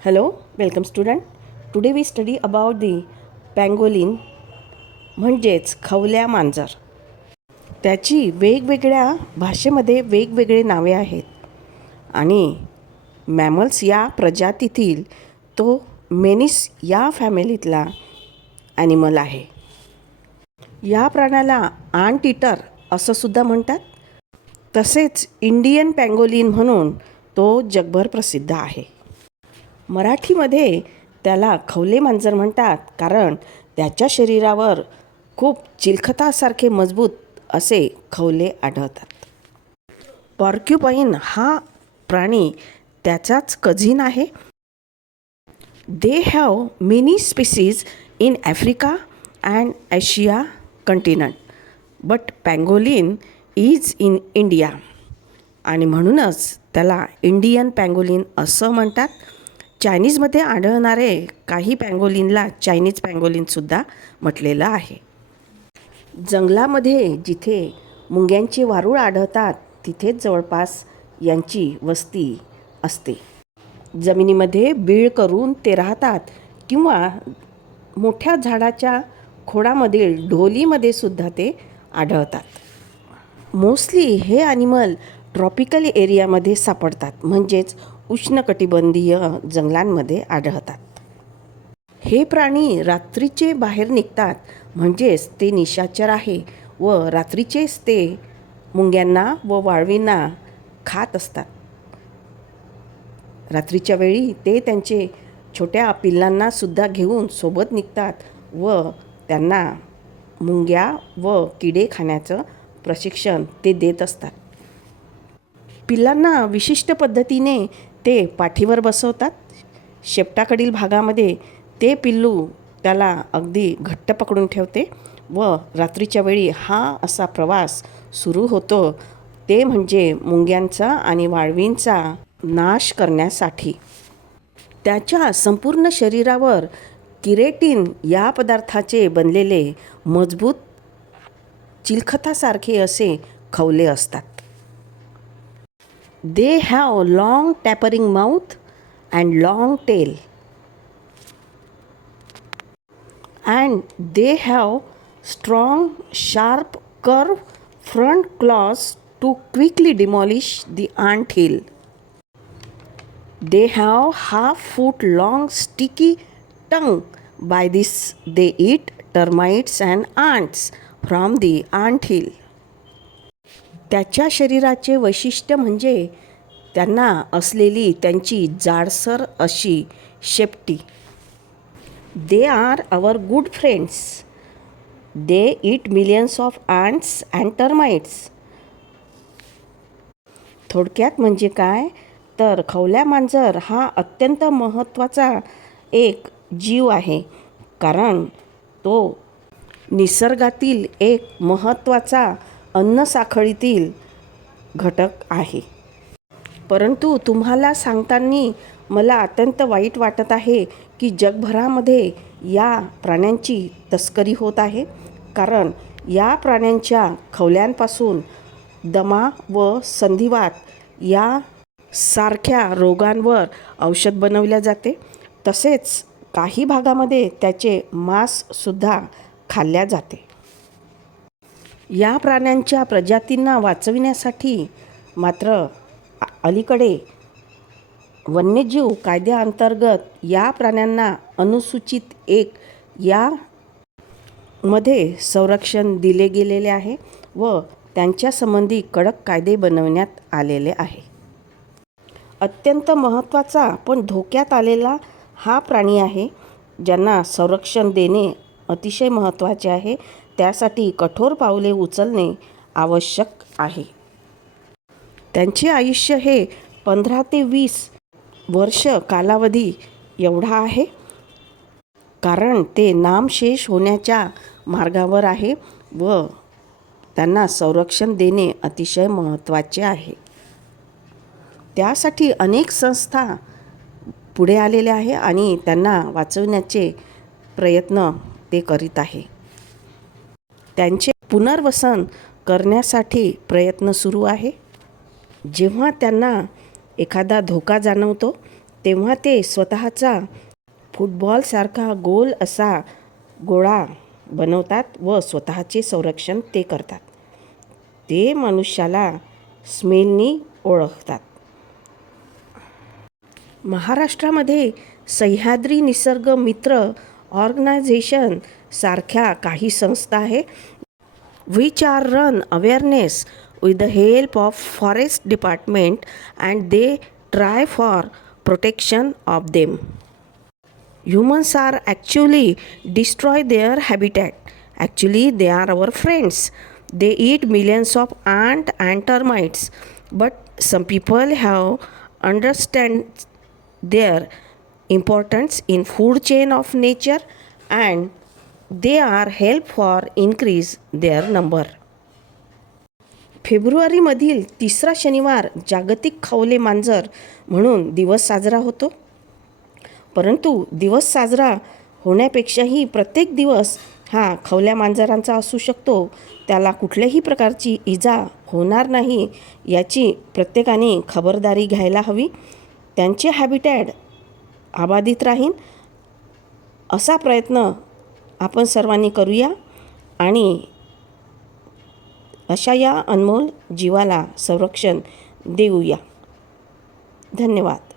Hello, welcome student. Today we study about the pangolin म्हणजेच खवल्या मांजर. त्याची वेगवेगळ्या भाषेमध्ये वेगवेगळे नावे आहेत आणि मॅमल्स या प्रजातीतील तो मेनिस या फॅमिलीतला ॲनिमल आहे. या प्राण्याला आंट ईटर असं सुद्धा म्हणतात. तसेच इंडियन पँगोलिन म्हणून तो जगभर प्रसिद्ध आहे. मराठीमध्ये त्याला खवले मांजर म्हणतात कारण त्याच्या शरीरावर खूप चिलखतासारखे मजबूत असे खवले आढळतात. पॉर्क्युपाईन हा प्राणी त्याचाच कझिन आहे. They have many species in Africa and Asia continent but pangolin is in India आणि म्हणूनच त्याला इंडियन पँगोलिन असं म्हणतात. चायनीजमध्ये आढळणारे काही पँगोलिनला चायनीज पँगोलिनसुद्धा म्हटलेलं आहे. जंगलामध्ये जिथे मुंग्यांचे वारूळ आढळतात तिथेच जवळपास यांची वस्ती असते. जमिनीमध्ये बीळ करून ते राहतात किंवा मोठ्या झाडाच्या खोडामधील ढोलीमध्ये सुद्धा ते आढळतात. मोस्टली हे ॲनिमल ट्रॉपिकल एरियामध्ये सापडतात, म्हणजेच उष्णकटिबंधीय जंगलांमध्ये आढळतात. हे प्राणी रात्रीचे बाहेर निघतात, म्हणजेच ते निशाचर आहे व रात्रीचेच ते मुंग्यांना व वाळवींना खात असतात. रात्रीच्या वेळी ते त्यांचे छोट्या पिल्लांना सुद्धा घेऊन सोबत निघतात व त्यांना मुंग्या व किडे खाण्याचं प्रशिक्षण ते देत असतात. पिल्लांना विशिष्ट पद्धतीने ते पाठीवर बसवतात. शेपटाकडील भागामध्ये ते पिल्लू त्याला अगदी घट्ट पकडून ठेवते व रात्रीच्या वेळी हा असा प्रवास सुरू होतो, ते म्हणजे मुंग्यांचा आणि वाळवींचा नाश करण्यासाठी. त्याच्या संपूर्ण शरीरावर किरेटिन या पदार्थाचे बनलेले मजबूत चिलखतासारखे असे खवले असतात. They have long tapering mouth and long tail, and they have strong, sharp, curved front claws to quickly demolish the ant hill. They have half-foot long sticky tongue. By this they eat termites and ants from the ant hill. त्याच्या शरीराचे वैशिष्ट्य म्हणजे त्यांना असलेली त्यांची जाडसर अशी शेपटी. They are our good friends. They eat millions of ants and termites. थोडक्यात म्हणजे काय तर खवल्या मांजर हा अत्यंत महत्त्वाचा एक जीव आहे, कारण तो निसर्गातील एक महत्त्वाचा अन्नसाखळीतील घटक आहे. परंतु तुम्हाला सांगताना मला अत्यंत वाईट वाटत आहे की जगभरामध्ये या प्राण्यांची तस्करी होत आहे, कारण या प्राण्यांच्या खवल्यांपासून दमा व संधिवात या सारख्या रोगांवर औषध बनवले जाते. तसेच काही भागामध्ये त्याचे मांससुद्धा खाल्ले जाते. या प्राण्यांच्या प्रजातींना वाचविण्यासाठी मात्र अलीकडे वन्यजीव कायद्याअंतर्गत या प्राण्यांना अनुसूचित 1 या मध्ये संरक्षण दिले गेलेले आहे व त्यांच्यासंबंधी कडक कायदे बनवण्यात आलेले आहे. अत्यंत महत्त्वाचा पण धोक्यात आलेला हा प्राणी आहे, ज्यांना संरक्षण देणे अतिशय महत्त्वाचे आहे. त्यासाठी कठोर पावले उचलणे आवश्यक आहे. त्यांचे आयुष्य हे 15 ते 20 वर्ष कालावधी एवढा आहे, कारण ते नामशेष होण्याच्या मार्गावर आहे व त्यांना संरक्षण देणे अतिशय महत्त्वाचे आहे. त्यासाठी अनेक संस्था पुढे आलेल्या आहे आणि त्यांना वाचवण्याचे प्रयत्न ते करीत आहे. त्यांचे पुनर्वसन करण्यासाठी प्रयत्न सुरू आहे. जेव्हा त्यांना एखादा धोका जाणवतो तेव्हा ते स्वतःचा फुटबॉलसारखा गोल असा गोळा बनवतात व स्वतःचे संरक्षण ते करतात. ते मनुष्याला स्मेलनी ओळखतात. महाराष्ट्रामध्ये सह्याद्री निसर्ग मित्र ऑर्गनायझेशन सारख्या काही संस्था आहे which are run awareness with the help of forest department and they try for protection of them. Humans are actually destroy their habitat. Actually they are our friends. They eat millions of ant and termites, but some people have understand their importance in food chain of nature and they are help for increase their number. फेब्रुवारीमधील तिसरा शनिवार जागतिक खवले मांजर म्हणून दिवस साजरा होतो. परंतु दिवस साजरा होण्यापेक्षाही प्रत्येक दिवस हा खवल्या मांजरांचा असू शकतो. त्याला कुठल्याही प्रकारची इजा होणार नाही याची प्रत्येकाने खबरदारी घ्यायला हवी. त्यांचे हॅबिटॅट अबाधित राहील असा प्रयत्न आपण सर्वांनी करूया आणि अशा या अनमोल जीवाला संरक्षण देऊया. धन्यवाद.